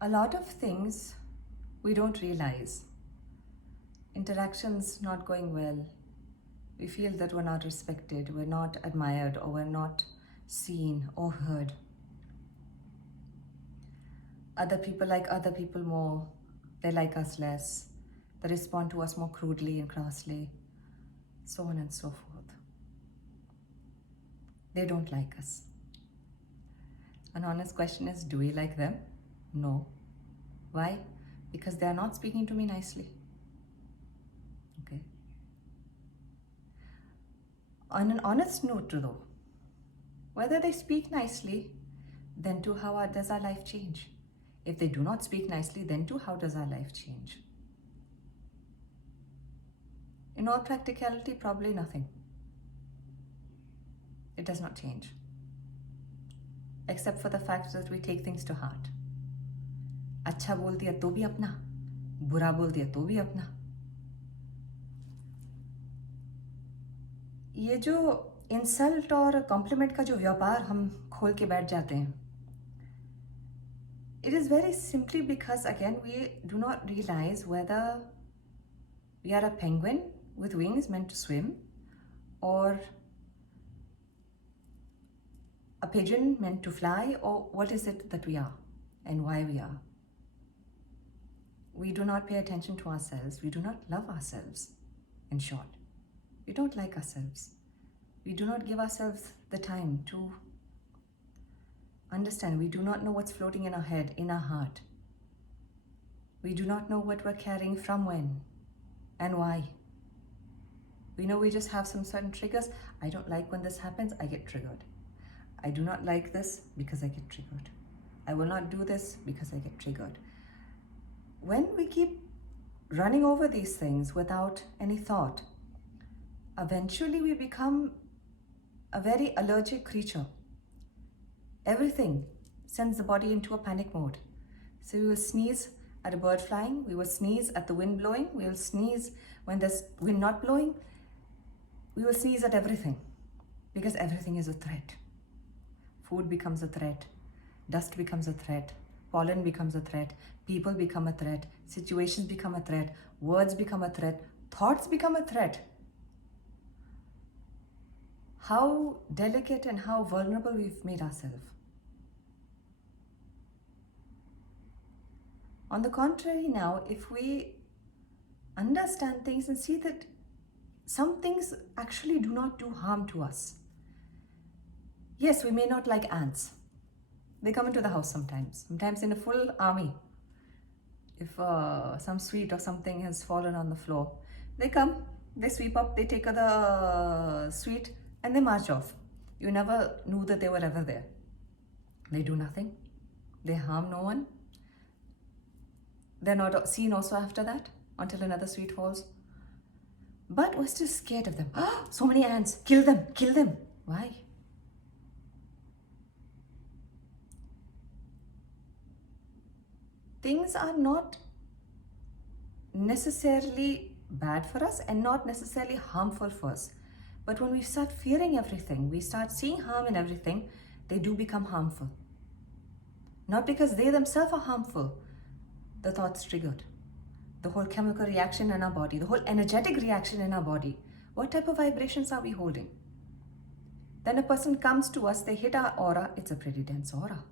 A lot of things we don't realize. Interactions not going well. We feel that we're not respected, we're not admired, or we're not seen or heard. Other people like other people more, they like us less, they respond to us more crudely and crassly, so on and so forth. They don't like us. An honest question is, do we like them? No. Why? Because they are not speaking to me nicely. Okay. On an honest note though, whether they speak nicely, then too how does our life change? If they do not speak nicely, then too how does our life change? In all practicality, probably nothing. It does not change. Except for the fact that we take things to heart. अच्छा बोल दिया तो भी अपना, बुरा बोल दिया तो भी अपना. ये जो इंसल्ट और कॉम्प्लीमेंट का जो व्यापार हम खोल के बैठ जाते हैं, it is very simply because again we do not realize whether we are a penguin with wings meant to swim or a pigeon meant to fly, or what is it that we are and why we are. We do not pay attention to ourselves. We do not love ourselves. In short, we don't like ourselves. We do not give ourselves the time to understand. We do not know what's floating in our head, in our heart. We do not know what we're carrying from when and why. We know we just have some certain triggers. I don't like when this happens, I get triggered. I do not like this because I get triggered. I will not do this because I get triggered. When we keep running over these things without any thought, eventually we become a very allergic creature. Everything sends the body into a panic mode. So we will sneeze at a bird flying, we will sneeze at the wind blowing, we will sneeze when there's wind not blowing, we will sneeze at everything because everything is a threat. Food becomes a threat, dust becomes a threat, pollen becomes a threat, people become a threat, situations become a threat, words become a threat, thoughts become a threat. How delicate and how vulnerable we've made ourselves. On the contrary now, if we understand things and see that some things actually do not do harm to us. Yes, we may not like ants. They come into the house sometimes in a full army. If some sweet or something has fallen on the floor, they come, they sweep up, they take the sweet and they march off. You never knew that they were ever there. They do nothing. They harm no one. They're not seen also after that until another sweet falls. But we're still scared of them. Oh, so many ants. Kill them, kill them. Why? Things are not necessarily bad for us and not necessarily harmful for us. But when we start fearing everything, we start seeing harm in everything, they do become harmful. Not because they themselves are harmful, the thoughts triggered. The whole chemical reaction in our body, the whole energetic reaction in our body. What type of vibrations are we holding? Then a person comes to us, they hit our aura, it's a pretty dense aura.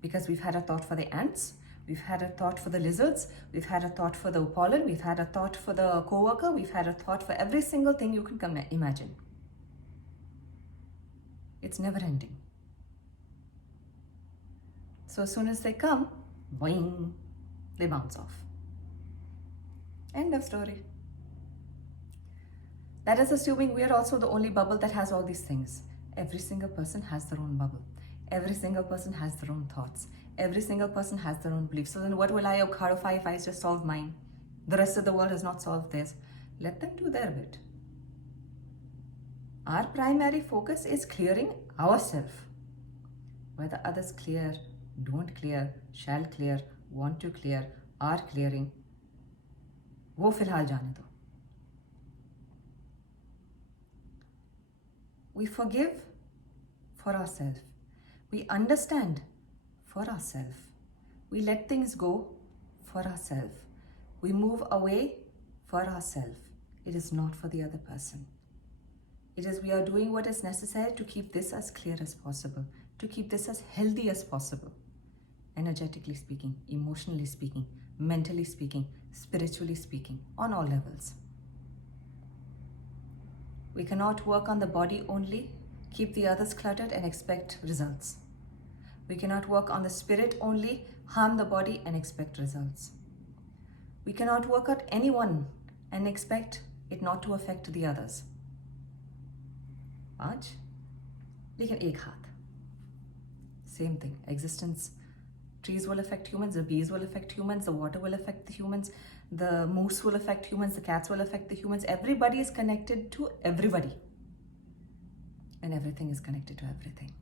Because we've had a thought for the ants, we've had a thought for the lizards, we've had a thought for the pollen, we've had a thought for the co-worker, we've had a thought for every single thing you can imagine. It's never ending. So as soon as they come, boing, they bounce off. End of story. That is assuming we are also the only bubble that has all these things. Every single person has their own bubble. Every single person has their own thoughts. Every single person has their own beliefs. So then what will I clarify if I just solve mine? The rest of the world has not solved theirs. Let them do their bit. Our primary focus is clearing ourselves. Whether others clear, don't clear, shall clear, want to clear, are clearing, वो फिलहाल जाने दो. We forgive for ourselves. We understand for ourselves. We let things go for ourselves. We move away for ourselves. It is not for the other person. It is we are doing what is necessary to keep this as clear as possible, to keep this as healthy as possible. Energetically speaking, emotionally speaking, mentally speaking, spiritually speaking, on all levels. We cannot work on the body only, keep the others cluttered and expect results. We cannot work on the spirit only, harm the body and expect results. We cannot work at anyone and expect it not to affect the others. पांच, लेकिन एक हाथ. Same thing. Existence. Trees will affect humans, the bees will affect humans, the water will affect the humans, the moose will affect humans, the cats will affect the humans. Everybody is connected to everybody. And everything is connected to everything.